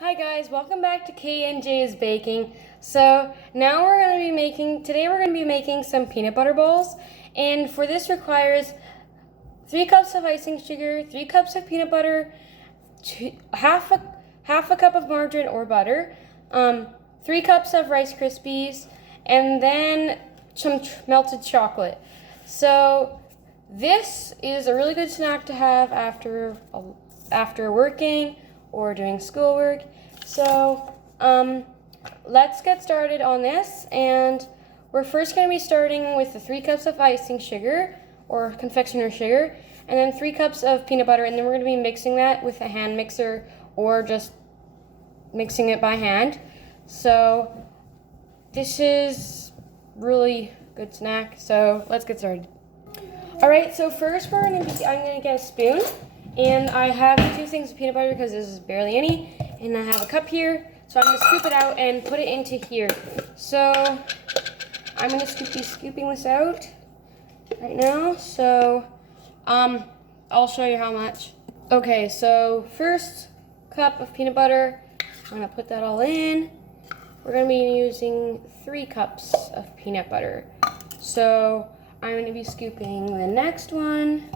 Hi guys, welcome back to K&J's Baking. So now today we're going to be making some peanut butter balls. And for this requires 3 cups of icing sugar, 3 cups of peanut butter, half a cup of margarine or butter, 3 cups of Rice Krispies, and then some melted chocolate. So this is a really good snack to have after working or doing schoolwork. So let's get started on this, and we're first going to be starting with the 3 cups of icing sugar or confectioner sugar, and then 3 cups of peanut butter, and then we're going to be mixing that with a hand mixer or just mixing it by hand. So this is really good snack, so let's get started. Alright, so first I'm going to get a spoon, and I have 2 things of peanut butter because this is barely any, and I have a cup here, so I'm going to scoop it out and put it into here. So I'm going to be scooping this out right now, so I'll show you how much. Okay, so first cup of peanut butter, I'm going to put that all in. We're going to be using 3 cups of peanut butter. So I'm going to be scooping the next one.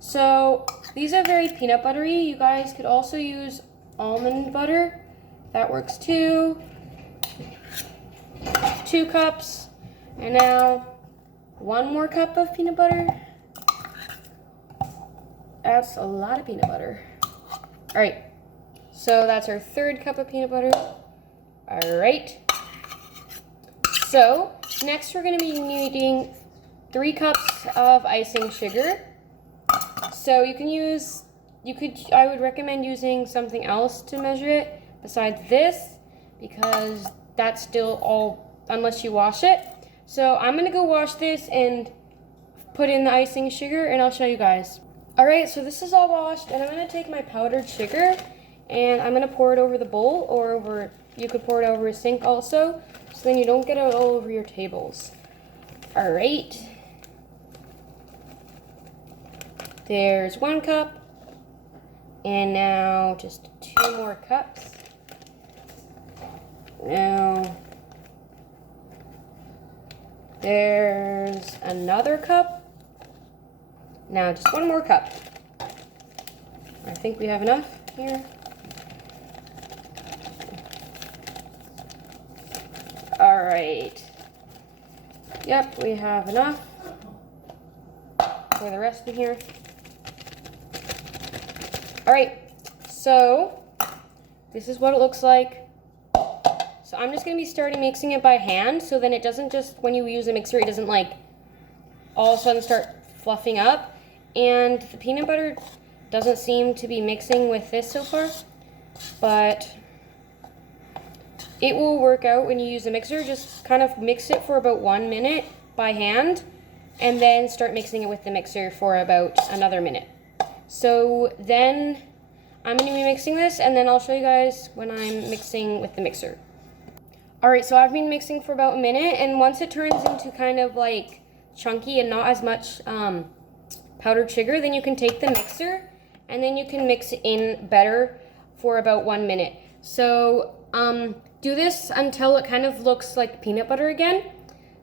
So these are very peanut buttery. You guys could also use almond butter. That works too. 2 cups. And now 1 more cup of peanut butter. That's a lot of peanut butter. All right. So that's our 3rd cup of peanut butter. All right. So next we're going to be needing 3 cups of icing sugar. So I would recommend using something else to measure it besides this, because that's still all, unless you wash it. So I'm going to go wash this and put in the icing sugar, and I'll show you guys. Alright, so this is all washed, and I'm going to take my powdered sugar, and I'm going to pour it over the bowl, or you could pour it over a sink also, so then you don't get it all over your tables. Alright. There's 1 cup, and now just 2 more cups. Now there's another cup. Now just 1 more cup. I think we have enough here. All right. Yep, we have enough for the rest in here. Alright, so this is what it looks like. So I'm just going to be starting mixing it by hand, so then it doesn't just, when you use a mixer, it doesn't like all of a sudden start fluffing up. And the peanut butter doesn't seem to be mixing with this so far, but it will work out when you use a mixer. Just kind of mix it for about 1 minute by hand, and then start mixing it with the mixer for about another minute. So then I'm going to be mixing this, and then I'll show you guys when I'm mixing with the mixer. Alright, so I've been mixing for about a minute, and once it turns into kind of like chunky and not as much powdered sugar, then you can take the mixer, and then you can mix it in better for about 1 minute. So do this until it kind of looks like peanut butter again.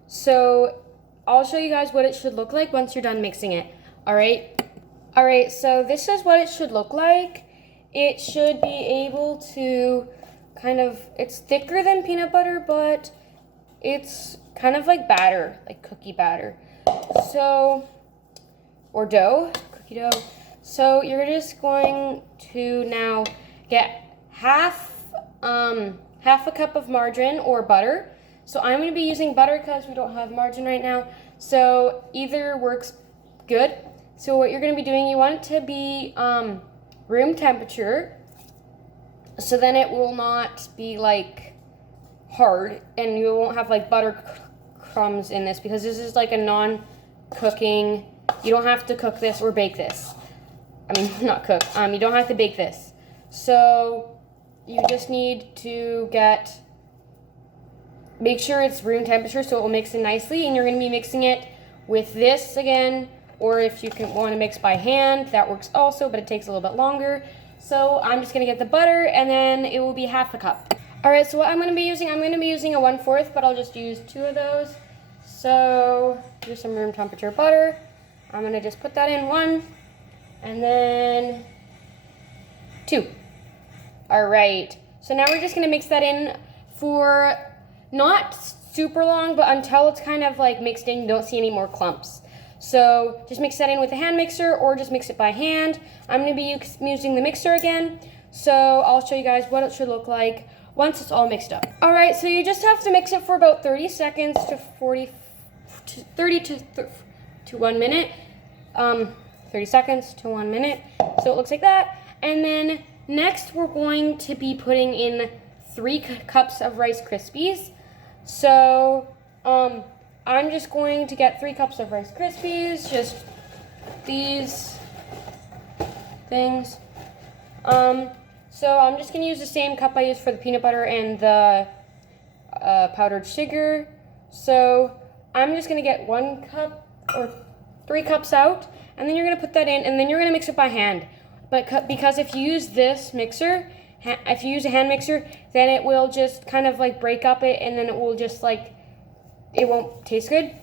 So I'll show you guys what it should look like once you're done mixing it. Alright, so this is what it should look like. It should be able to it's thicker than peanut butter, but it's kind of like batter, like cookie batter. So, or dough, cookie dough. So you're just going to now get half a cup of margarine or butter. So I'm going to be using butter because we don't have margarine right now. So either works good. So what you're going to be doing, you want it to be room temperature, so then it will not be like hard, and you won't have like butter crumbs in this, because this is like a non-cooking, you don't have to cook this or bake this. I mean, not cook, you don't have to bake this. So you just need to make sure it's room temperature so it will mix in nicely, and you're going to be mixing it with this again, or if you want to mix by hand, that works also, but it takes a little bit longer. So I'm just gonna get the butter, and then it will be half a cup. All right, so what I'm gonna be using a 1/4, but I'll just use 2 of those. So here's some room temperature butter. I'm gonna just put that in 1, and then 2. All right, so now we're just gonna mix that in for not super long, but until it's kind of like mixed in, you don't see any more clumps. So just mix that in with a hand mixer or just mix it by hand. I'm gonna be using the mixer again. So I'll show you guys what it should look like once it's all mixed up. All right, so you just have to mix it for about 30 seconds to 1 minute. 30 seconds to 1 minute. So it looks like that. And then next we're going to be putting in 3 cups of Rice Krispies. So I'm just going to get 3 cups of Rice Krispies, just these things. So I'm just gonna use the same cup I used for the peanut butter and the powdered sugar. So I'm just gonna get 1 cup or 3 cups out, and then you're gonna put that in, and then you're gonna mix it by hand. But because if you use this mixer, if you use a hand mixer, then it will just kind of like break up it, and then it will just like, it won't taste good.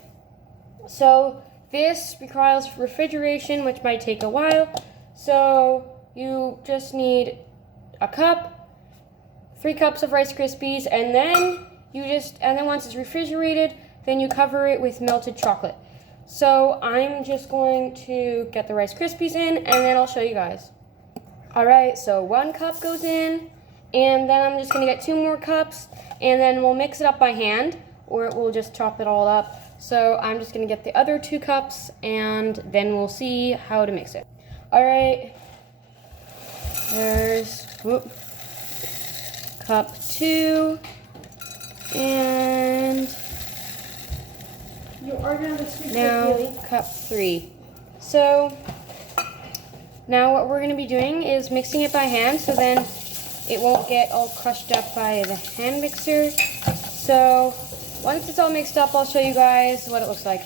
So this requires refrigeration, which might take a while. So you just need a cup, 3 cups of Rice Krispies, and then once it's refrigerated, then you cover it with melted chocolate. So I'm just going to get the Rice Krispies in, and then I'll show you guys. All right, so 1 cup goes in, and then I'm just gonna get 2 more cups, and then we'll mix it up by hand, or it will just chop it all up. So I'm just gonna get the other 2 cups, and then we'll see how to mix it. All right, there's cup 2, and now cup 3. So now what we're going to be doing is mixing it by hand, so then it won't get all crushed up by the hand mixer. So once it's all mixed up, I'll show you guys what it looks like.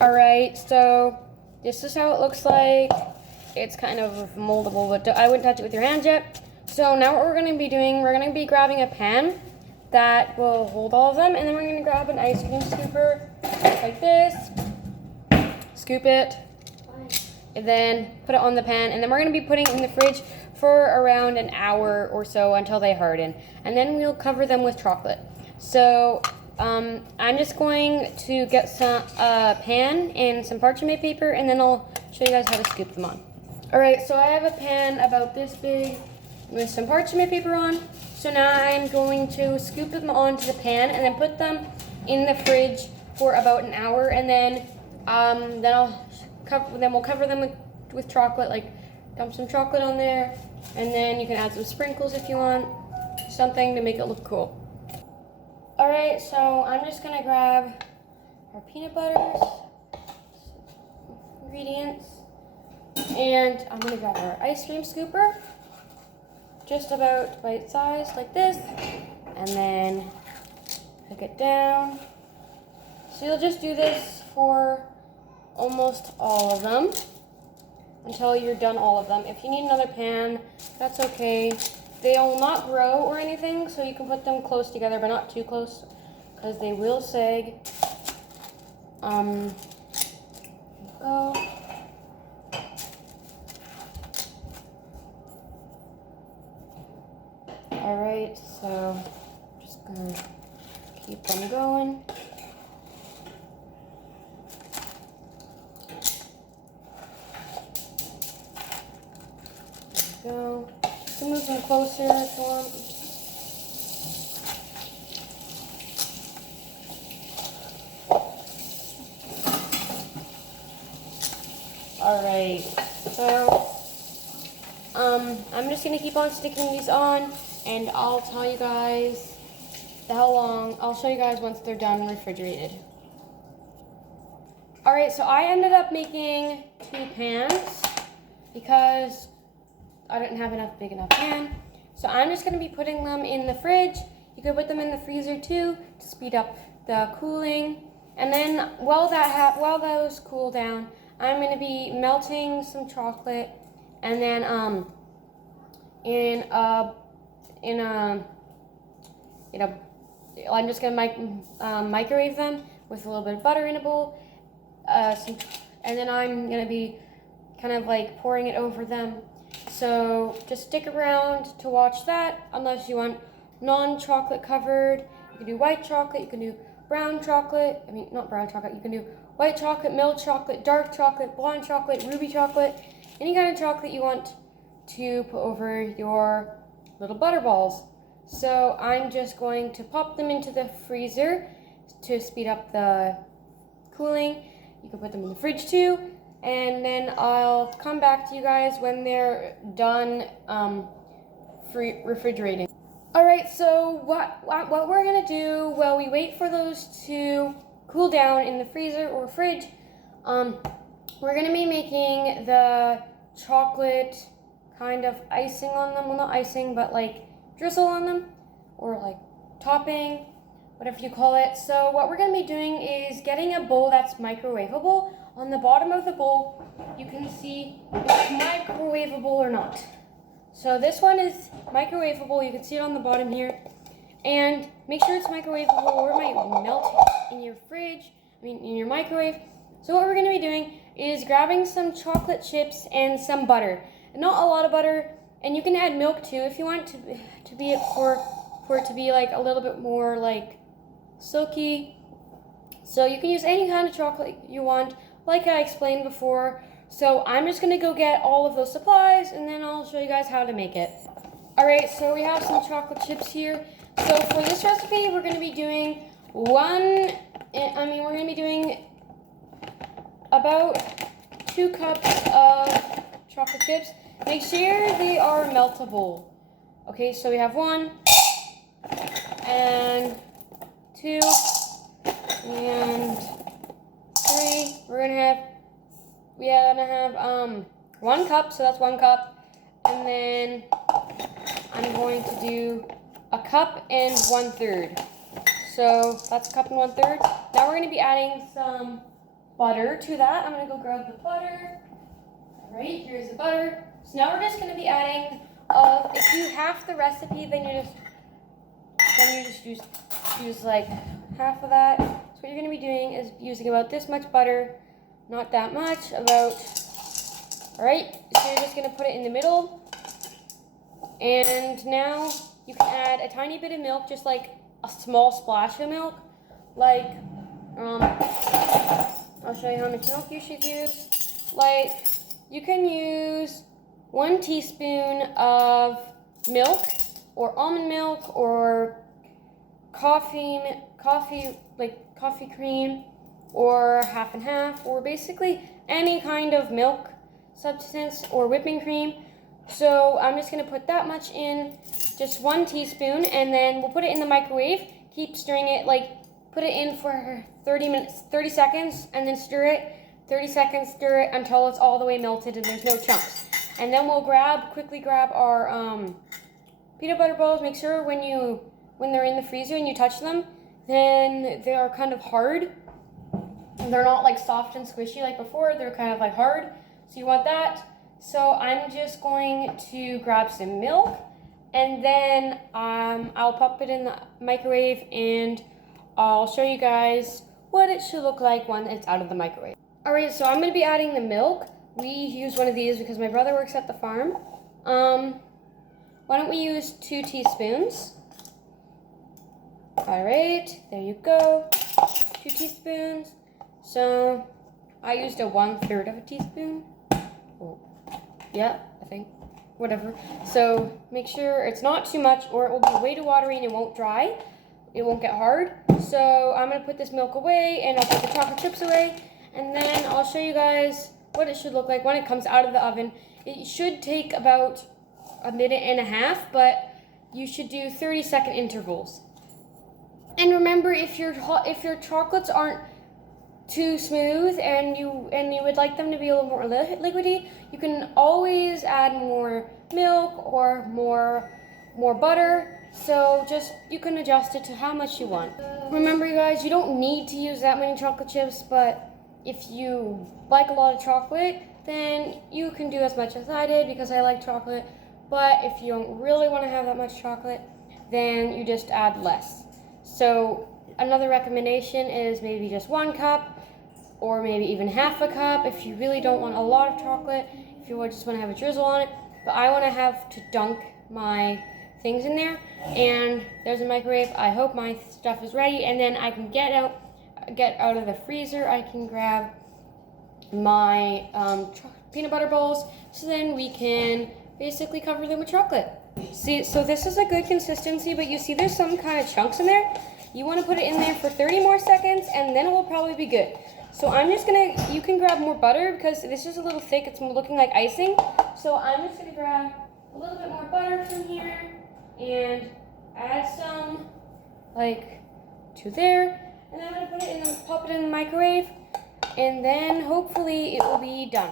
All right, so this is how it looks like. It's kind of moldable, but I wouldn't touch it with your hands yet. So now what we're going to be doing, we're going to be grabbing a pan that will hold all of them, and then we're going to grab an ice cream scooper like this, scoop it, and then put it on the pan, and then we're going to be putting it in the fridge for around an hour or so until they harden, and then we'll cover them with chocolate. So I'm just going to get some pan and some parchment paper, and then I'll show you guys how to scoop them on. All right, so I have a pan about this big with some parchment paper on. So now I'm going to scoop them onto the pan and then put them in the fridge for about an hour, and then we'll cover them with chocolate, like dump some chocolate on there, and then you can add some sprinkles if you want, something to make it look cool. All right, so I'm just gonna grab our peanut butters, ingredients, and I'm gonna grab our ice cream scooper, just about bite size like this, and then hook it down. So you'll just do this for almost all of them until you're done all of them. If you need another pan, that's okay. They'll not grow or anything, so you can put them close together, but not too close, because they will sag. Go. All right, so just gonna keep them going. There we go. You can move them closer if you want. All right, so I'm just gonna keep on sticking these on, and I'll tell you guys how long. I'll show you guys once they're done refrigerated. All right, so I ended up making 2 pans because I didn't have enough big enough pan. So I'm just gonna be putting them in the fridge. You could put them in the freezer too to speed up the cooling. And then while those cool down, I'm gonna be melting some chocolate, and then in a I'm just gonna microwave them with a little bit of butter in a bowl, and then I'm gonna be kind of like pouring it over them. So just stick around to watch that, unless you want non-chocolate covered. You can do white chocolate, you can do brown chocolate, I mean not brown chocolate, you can do white chocolate, milk chocolate, dark chocolate, blonde chocolate, ruby chocolate, any kind of chocolate you want to put over your little butter balls. So I'm just going to pop them into the freezer to speed up the cooling. You can put them in the fridge too, and then I'll come back to you guys when they're done refrigerating. All right, so what we're gonna do while we wait for those to cool down in the freezer or fridge, we're gonna be making the chocolate kind of icing on them. Well, not icing, but like drizzle on them, or like topping, whatever you call it. So what we're gonna be doing is getting a bowl that's microwavable. On the bottom of the bowl, you can see if it's microwavable or not. So this one is microwavable. You can see it on the bottom here. And make sure it's microwavable or it might melt in your in your microwave. So what we're gonna be doing is grabbing some chocolate chips and some butter. Not a lot of butter, and you can add milk too if you want to be for it to be like a little bit more like silky. So you can use any kind of chocolate you want, like I explained before. So I'm just gonna go get all of those supplies, and then I'll show you guys how to make it. All right, so we have some chocolate chips here. So for this recipe, we're gonna be doing about 2 cups of chocolate chips. Make sure they are meltable. Okay, so we have 1 and 2 and 3. We're gonna have 1 cup, so that's 1 cup, and then I'm going to do a cup and 1/3. So that's a cup and 1/3. Now we're gonna be adding some butter to that. I'm gonna go grab the butter. All right, here's the butter. So now we're just gonna be adding. If you half the recipe, then you just use like half of that. So what you're gonna be doing is using about this much butter, not that much. All right. So you're just gonna put it in the middle, and now you can add a tiny bit of milk, just like a small splash of milk. Like, I'll show you how much milk you should use. Like, you can use 1 teaspoon of milk, or almond milk, or coffee cream, or half and half, or basically any kind of milk substance or whipping cream. So I'm just gonna put that much in, just 1 teaspoon, and then we'll put it in the microwave. Keep stirring it, like put it in for 30 seconds, and then stir it, 30 seconds, stir it until it's all the way melted and there's no chunks. And then we'll quickly grab our peanut butter balls. Make sure when they're in the freezer and you touch them, then they are kind of hard. They're not like soft and squishy like before, they're kind of like hard. So you want that. So I'm just going to grab some milk, and then I'll pop it in the microwave, and I'll show you guys what it should look like when it's out of the microwave. All right, so I'm gonna be adding the milk. We use one of these because my brother works at the farm. Why don't we use 2 teaspoons? All right, there you go, 2 teaspoons. So I used a 1/3 of a teaspoon. Oh, yeah, I think, whatever. So make sure it's not too much, or it will be way too watery and it won't dry. It won't get hard. So I'm gonna put this milk away, and I'll put the chocolate chips away, and then I'll show you guys what it should look like when it comes out of the oven. It should take about 1.5 minutes, but you should do 30-second intervals. And remember, if your chocolates aren't too smooth and you would like them to be a little more liquidy, you can always add more milk or more butter. So you can adjust it to how much you want. Remember, you guys, you don't need to use that many chocolate chips, but if you like a lot of chocolate, then you can do as much as I did, because I like chocolate. But if you don't really want to have that much chocolate, then you just add less. So another recommendation is maybe just 1 cup or maybe even half a cup if you really don't want a lot of chocolate, if you just want to have a drizzle on it. But I want to have to dunk my things in there, and there's a microwave. I hope my stuff is ready, and then I can get out of the freezer. I can grab my peanut butter balls, so then we can basically cover them with chocolate. See, so this is a good consistency, but you see there's some kind of chunks in there. You want to put it in there for 30 more seconds, and then it will probably be good. So I'm just gonna, you can grab more butter because this is a little thick, it's looking like icing. So I'm just gonna grab a little bit more butter from here and add some to there. And then I'm gonna put it in, pop it in the microwave, and then hopefully it will be done.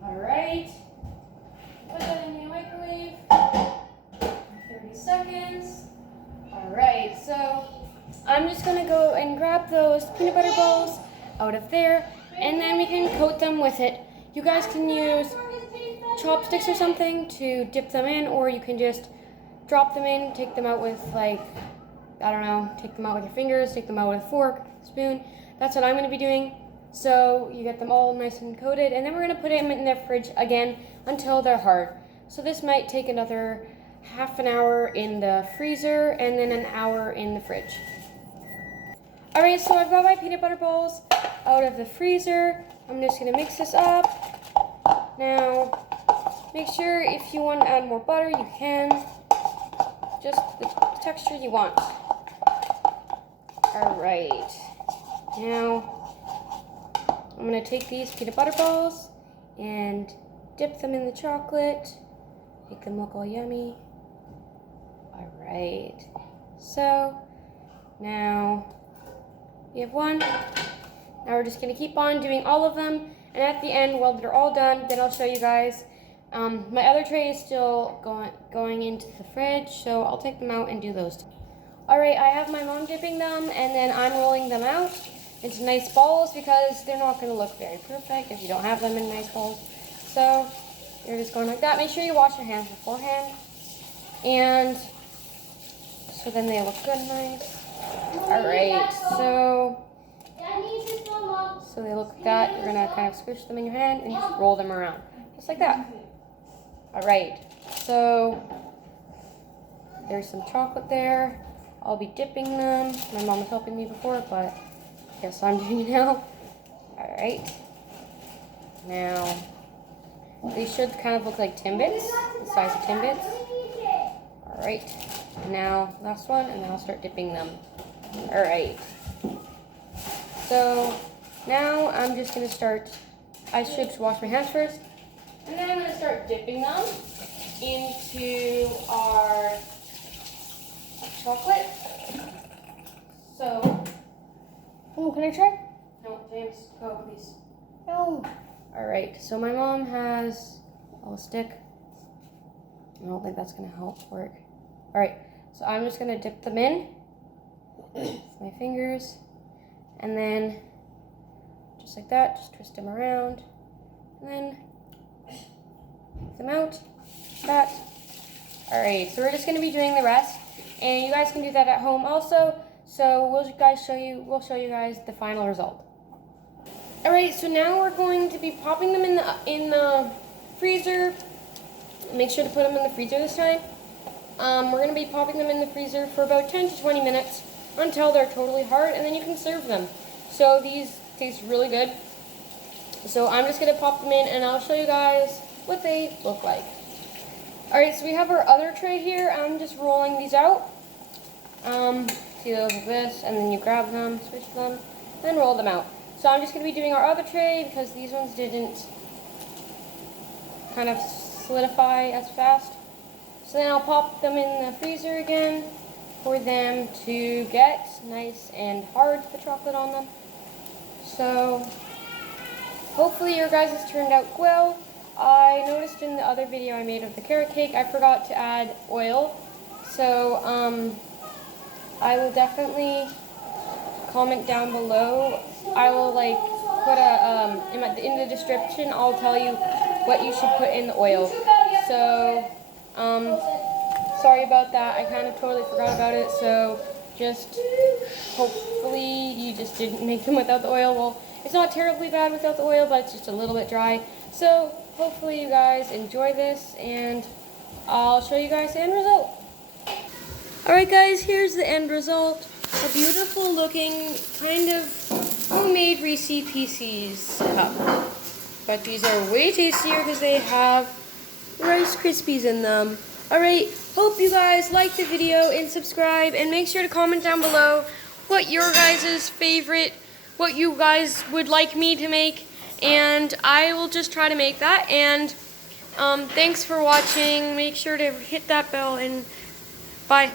All right, put that in the microwave, 30 seconds. All right, so I'm just gonna go and grab those peanut butter balls out of there, and then we can coat them with it. You guys can use chopsticks or something to dip them in, or you can just drop them in, take them out with I don't know, take them out with your fingers, take them out with a fork, spoon. That's what I'm gonna be doing. So you get them all nice and coated, and then we're gonna put them in the fridge again until they're hard. So this might take another half an hour in the freezer and then an hour in the fridge. All right, so I've got my peanut butter balls out of the freezer. I'm just gonna mix this up. Now, make sure if you want to add more butter, you can. Just the texture you want. All right, now I'm gonna take these peanut butter balls and dip them in the chocolate, make them look all yummy. All right, so now we have one. Now we're just gonna keep on doing all of them, and at the end, while they're all done, then I'll show you guys. My other tray is still going into the fridge, so I'll take them out and do those. All right, I have my mom dipping them, and then I'm rolling them out into nice balls because they're not gonna look very perfect if you don't have them in nice balls. So you're just going like that. Make sure you wash your hands beforehand, and so then they look good and nice. All right, so they look like that. You're gonna kind of squish them in your hand and just roll them around, just like that. All right, so there's some chocolate there. I'll be dipping them. My mom was helping me before, but I guess I'm doing it now. All right, now they should kind of look like Timbits, the size of Timbits. All right, now last one, and then I'll start dipping them. All right, so now I'm just gonna start, I should wash my hands first, and then I'm gonna start dipping them into our chocolate. So, Oh, can I try? no, James, go please. No. All right, so my mom has a stick. I don't think that's gonna help work. All right, so I'm just gonna dip them in with my fingers, and then just like that, just twist them around, and then take them out, that. All right, so we're just gonna be doing the rest, and you guys can do that at home also. So we'll show you guys the final result. All right, so now we're going to be popping them in the freezer. Make sure to put them in the freezer this time. We're gonna be popping them in the freezer for about 10 to 20 minutes until they're totally hard, and then you can serve them. So these taste really good. So I'm just gonna pop them in, and I'll show you guys what they look like. All right, so we have our other tray here. I'm just rolling these out. See those like this, and then you grab them, switch them, then roll them out. So I'm just gonna be doing our other tray because these ones didn't kind of solidify as fast. So then I'll pop them in the freezer again for them to get nice and hard, the chocolate on them. So hopefully your guys' turned out well. I noticed in the other video I made of the carrot cake, I forgot to add oil. So I will definitely comment down below. I will put in the description, I'll tell you what you should put in the oil. So, sorry about that. I kind of totally forgot about it. So, just hopefully you just didn't make them without the oil. Well, it's not terribly bad without the oil, but it's just a little bit dry. So, hopefully you guys enjoy this, and I'll show you guys the end result. Alright guys, here's the end result. A beautiful looking kind of homemade Reese Pieces cup. But these are way tastier because they have Rice Krispies in them. Alright, hope you guys like the video and subscribe, and make sure to comment down below what your guys' favorite, what you guys would like me to make, and I will just try to make that. And thanks for watching. Make sure to hit that bell, and bye.